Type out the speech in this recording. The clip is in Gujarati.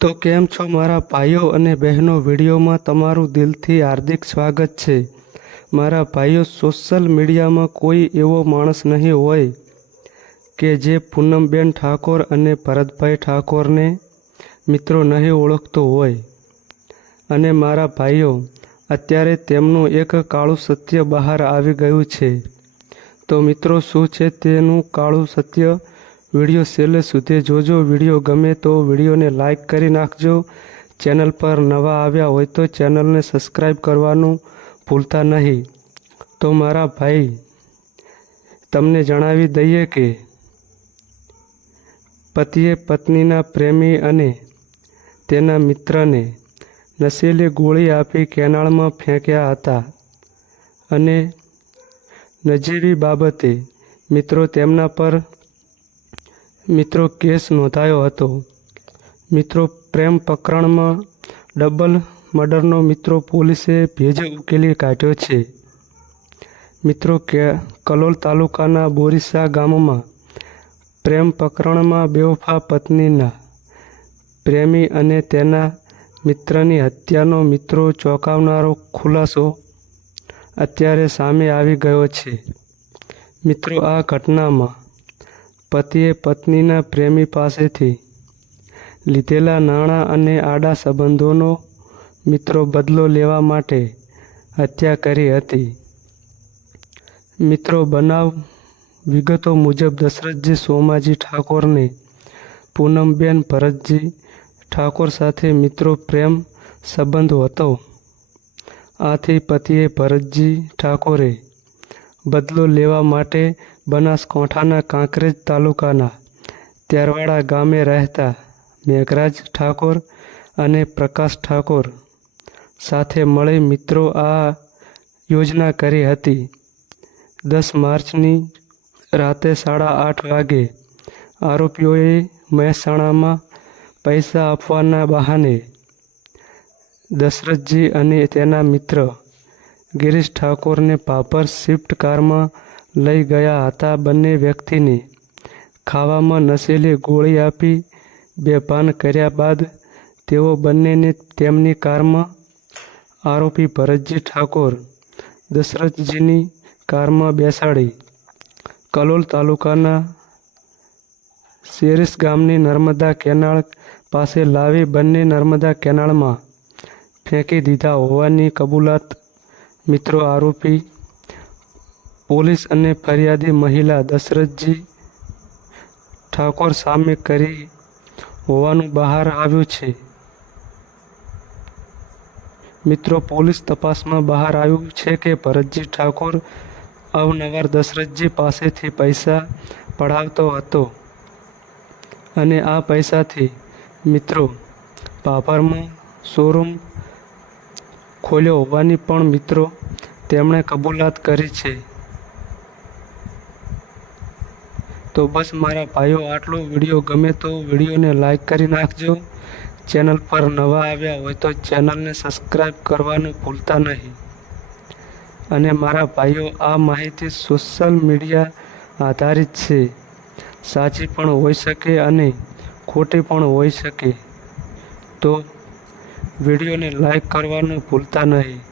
તો કેમ છો મારા ભાઈઓ અને બહેનો? વિડીયોમાં તમારું દિલથી હાર્દિક સ્વાગત છે. મારા ભાઈઓ સોશિયલ મીડિયામાં કોઈ એવો માણસ નહીં હોય કે જે પૂનમબેન ઠાકોર અને ભરતભાઈ ઠાકોરને મિત્રો નહીં ઓળખતો હોય. અને મારા ભાઈઓ, અત્યારે તેમનું એક કાળું સત્ય બહાર આવી ગયું છે. તો મિત્રો, શું છે તેનું કાળું સત્ય? વીડિયો છેલ્લે સુધી જોજો. વીડિયો ગમે તો વિડીયોને લાઇક કરી નાખજો. ચેનલ પર નવા આવ્યા હોય તો ચેનલને સબસ્ક્રાઈબ કરવાનું ભૂલતા નહીં. તો મારા ભાઈ, તમને જણાવી દઈએ કે પતિએ પત્નીના પ્રેમી અને તેના મિત્રને નશીલી ગોળી આપી કેનાળમાં ફેંક્યા હતા અને નજીવી બાબતે મિત્રો તેમના પર મિત્રો કેસ નોંધાયો હતો. મિત્રો પ્રેમ પ્રકરણમાં ડબલ મર્ડરનો મિત્રો પોલીસે ભેજ ઉકેલી કાઢ્યો છે. મિત્રો કે કલોલ તાલુકાના બોરીસા ગામમાં પ્રેમ પ્રકરણમાં બેવફા પત્નીના પ્રેમી અને તેના મિત્રની હત્યાનો મિત્રો ચોંકાવનારો ખુલાસો અત્યારે સામે આવી ગયો છે. મિત્રો આ ઘટનામાં પતિએ પત્નીના પ્રેમી પાસેથી લીધેલા નાણાં અને આડા સંબંધોનો મિત્રો બદલો લેવા માટે હત્યા કરી હતી. મિત્રો બનાવ વિગતો મુજબ દશરથજી સોમાજી ઠાકોરને પૂનમબેન ભરતજી ઠાકોર સાથે મિત્રો પ્રેમ સંબંધ હતો. આથી પતિએ ભરતજી ઠાકોરે બદલો લેવા માટે બનાસકાંઠાના કાંકરેજ તાલુકાના ત્યારવાડા ગામે રહેતા મેઘરાજ ઠાકોર અને પ્રકાશ ઠાકોર સાથે મળી મિત્રો આ યોજના કરી હતી. દસ માર્ચની રાતે સાડા આઠ વાગે આરોપીઓએ મહેસાણામાં પૈસા આપવાના બહાને દશરથજી અને તેના મિત્ર ગિરીશ ઠાકોરને પાપર સ્વિફ્ટ કારમાં લઈ ગયા હતા બંને વ્યક્તિને. ખાવામાં નશીલી ગોળી આપી બેભાન કર્યા બાદ તેઓ બંનેને તેમની કારમાં આરોપી ભરતજી ઠાકોર, દશરથજીની કારમાં બેસાડી. કલોલ તાલુકાના શેરીસ ગામની નર્મદા કેનાળ પાસે લાવી બંને નર્મદા કેનાળમાં ફેંકી દીધા હોવાની કબૂલાત મિત્રો આરોપી પોલીસ અને ફરિયાદી મહિલા દશરથજી ઠાકોર સામે કરી હોવાનું બહાર આવ્યું છે. મિત્રો, પોલીસ તપાસમાં બહાર આવ્યું છે કે ભરતજી ઠાકોર અવનવાર દશરથજી પાસેથી પૈસા પડાવતો હતો અને આ પૈસાથી, મિત્રો, પાભરમાં શોરૂમ ખોલ્યો હોવાની પણ મિત્રો તેમણે કબૂલાત કરી છે. તો બસ મારા ભાઈઓ, આટલો વીડિયો ગમે તો વિડીયોને લાઈક કરી નાખજો. ચેનલ પર નવા આવ્યા હોય તો ચેનલને સબસ્ક્રાઈબ કરવાનું ભૂલતા નહીં. અને મારા ભાઈઓ, આ માહિતી સોશિયલ મીડિયા આધારિત છે. સાચી પણ હોઈ શકે અને ખોટી પણ હોઈ શકે. તો વિડીયોને લાઈક કરવાનું ભૂલતા નહીં.